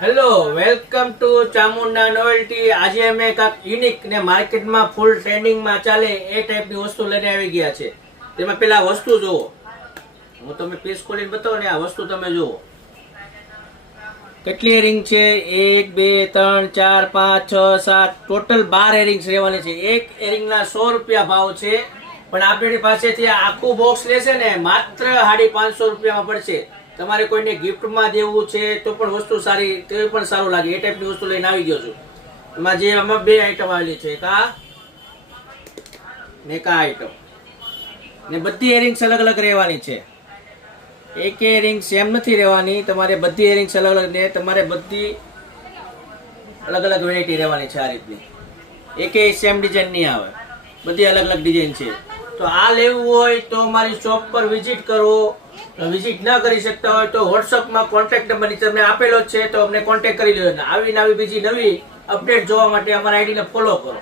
Hello, welcome to Chamunda novelty. આજે અમે કાંક યુનિક ને માર્કેટમાં ફૂલ ટ્રેન્ડિંગમાં ચાલે એ ટાઈપની વસ્તુ લઈને આવી ગયા છે. તેમાં પેલા વસ્તુ જુઓ, હું તમે પીસ ખોલીને બતાવો ને. આ વસ્તુ તમે જુઓ, કેટલી એરિંગ છે? 1 2 3 4 5 6 7 ટોટલ 12 એરિંગ્સ રહેવાની છે. એક એરિંગના 100 રૂપિયા ભાવ છે, પણ આપણી પાસેથી આખું બોક્સ લેશે ને માત્ર 550 રૂપિયામાં પડશે. તમારે કોઈને ગિફ્ટમાં દેવું છે તો પણ વસ્તુ સારી, તે પણ સારું લાગે એ ટાઈપની વસ્તુ લઈને આવી ગયો છું. એમાં જે આમાં બે આઈટમ આવેલી છે, એક આ ને એક આ આઈટમ, ને બધી એરિંગ્સ અલગ અલગ રહેવાની છે. એક એરિંગ સેમ નથી રહેવાની, તમારે બધી એરિંગ્સ અલગ અલગ ને તમારે બધી અલગ અલગ વેરાયટી રહેવાની છે. આ રીતની એકે સેમ ડિઝાઇન નહીં આવે, બધી અલગ અલગ ડિઝાઇન છે. તો આ લેવું હોય તો અમારી શોપ પર વિઝિટ કરો. વિઝિટ ન કરી શકતા હોય તો વોટ્સઅપમાં કોન્ટેક્ટ નંબર નીચે તમને આપેલો જ છે, તો અમને કોન્ટેક્ટ કરી લેજો. આવી બીજી નવી અપડેટ જોવા માટે અમારા આઈડીને ફોલો કરો.